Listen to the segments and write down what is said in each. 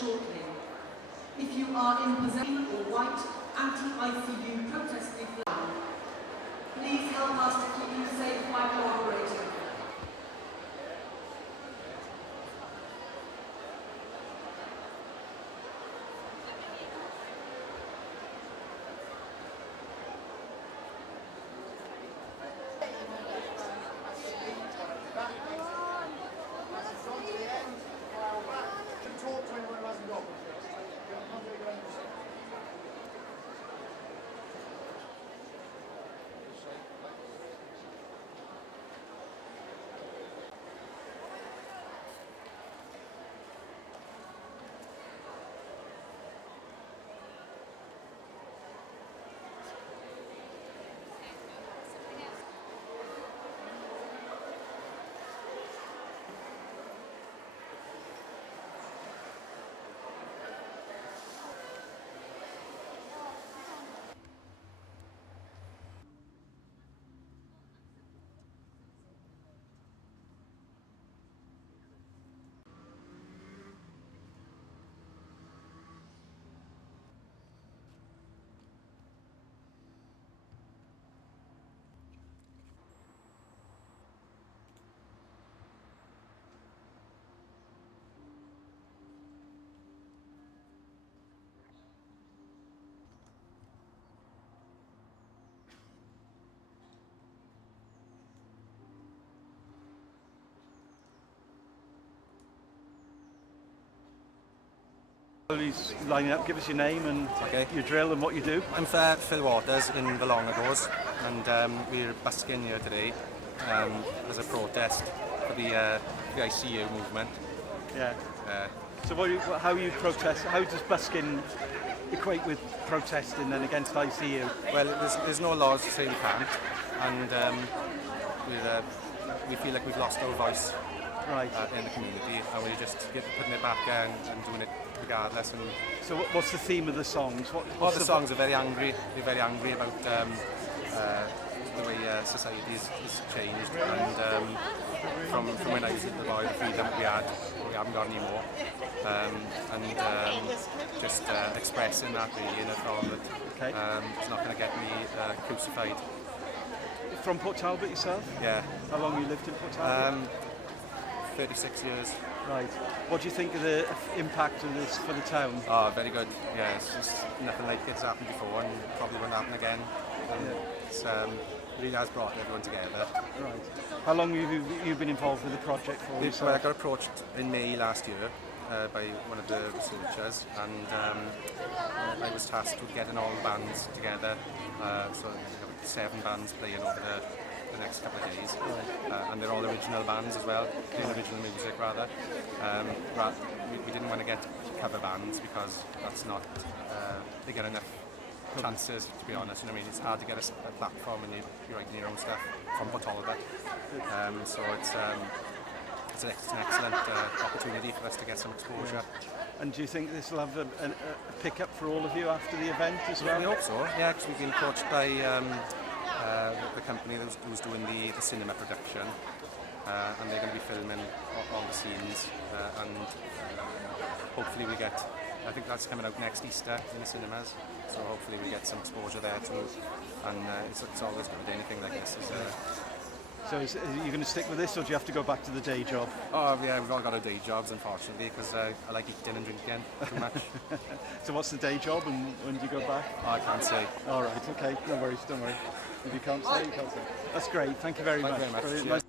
shortly. If you are in possession or white anti-ICU protesting flag, please help us to keep you safe by cooperating. Please line up, give us your name and your drill and what you do. I'm Phil Waters in the Longagos, and we're busking here today as a protest for the ICU movement. Yeah. So how you protest? How does busking equate with protesting then against ICU? Well, there's no laws to say we can't, and we feel like we've lost our voice in the community, and we're just putting it back and doing it regardless. And so what's the theme of the songs? All the songs are very angry. They're very angry about the way society is changed, and from when I was a little boy, the freedom we haven't got anymore, and just expressing that really in a form that it's not going to get me crucified. From Port Talbot yourself? Yeah. How long you lived in Port Talbot? 36 years. Right. What do you think of the impact of this for the town? Oh, very good. Yeah, it's just nothing like it's happened before, and probably won't happen again. It's really has brought everyone together. Right. How long have you been involved with the project for? Well, I got approached in May last year by one of the researchers, and I was tasked with getting all the bands together. So we have 7 bands playing over the next couple of days, and they're all original bands as well, doing original music rather. We didn't want to get cover bands because that's not, they get enough chances, to be honest. You know what I mean? It's hard to get a platform when you're writing your own stuff from Port Talbot. So it's an excellent opportunity for us to get some exposure. And do you think this will have a pick-up for all of you after the event as well? We hope so, yeah, because we've been approached by the company who's doing the cinema production, and they're going to be filming all the scenes, and hopefully we get, I think that's coming out next Easter in the cinemas, so hopefully we get some exposure there too, and it's always good, anything like this is So are you going to stick with this, or do you have to go back to the day job? Oh yeah, we've all got our day jobs, unfortunately, because I like eating and drinking too much. So what's the day job, and when do you go back? Oh, I can't say. All right, okay, no worries, don't worry. If you can't say, you can't say. That's great, thank you very much. Thank you very much. Nice.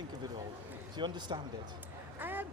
think of it all? Do you understand it?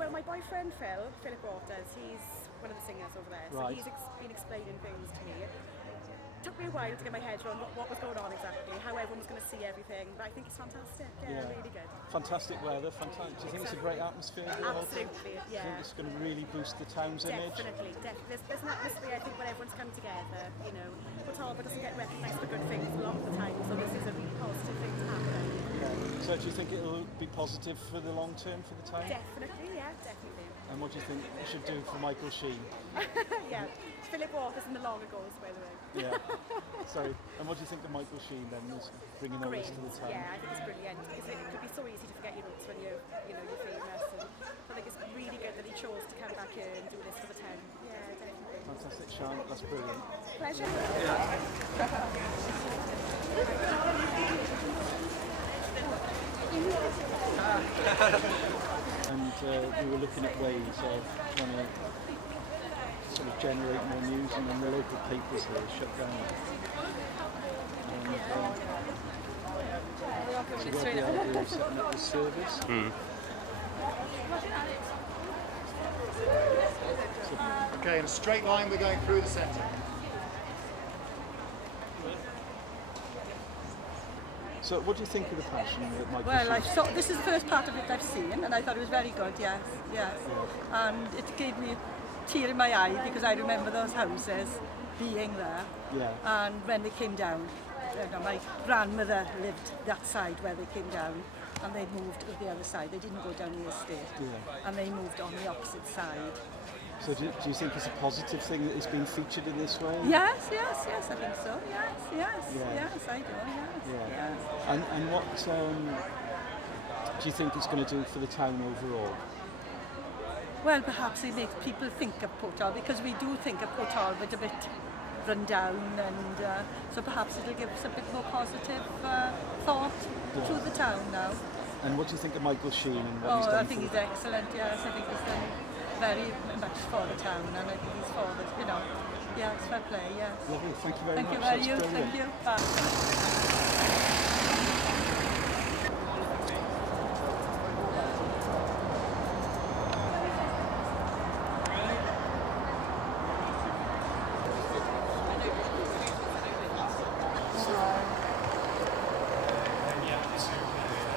Well, my boyfriend Philip Waters, he's one of the singers over there, so Right. he's been explaining things to me. It took me a while to get my head around what was going on exactly, how everyone was going to see everything, but I think it's fantastic. Yeah, really good. Fantastic weather, fantastic. Do you think it's a great atmosphere? Absolutely, Do you yeah. think it's going to really boost the town's image? Definitely. There's an atmosphere, I think, when everyone's come together, you know. But Talbot doesn't get recognised for good things a lot of the time, so this is a really positive thing to happen. Yeah. So do you think it'll be positive for the long term for the town? Definitely, yeah, definitely. And what do you think we should do for Michael Sheen? Yeah, Philip Waters in the longer goals, by the way. Yeah. Sorry. And what do you think of Michael Sheen then, is bringing all this to the town? Yeah, I think it's brilliant because it could be so easy to forget your roots when you're famous. And I think it's really good that he chose to come back here and do this for the town. Yeah, definitely. Fantastic, Sean. That's brilliant. Pleasure. And we were looking at ways of trying to sort of generate more news, and then the local papers here shut down. And, so we had the idea of setting up a service. Okay, in a straight line, we're going through the centre. So what do you think of the passion that Michael Well, Sheen? this is the first part of it I've seen, and I thought it was very good. Yes. And it gave me a tear in my eye because I remember those houses being there. Yeah. And when they came down, my grandmother lived that side where they came down, and they moved to the other side. They didn't go down the estate, and they moved on the opposite side. So do you think it's a positive thing that it's being featured in this way? Yes, I think so. Yes, I do. Yes. And what do you think it's going to do for the town overall? Well, perhaps it makes people think of Port Talbot, because we do think of Port Talbot a bit run down, and so perhaps it'll give us a bit more positive thought to the town now. And what do you think of Michael Sheen and what he's done? I think he's excellent. Yes, I think he's done very much for the town, and I think he's for the, yes, fair play. Yes. Lovely. Thank you very much. Thank you, That's brilliant. Thank you. Bye.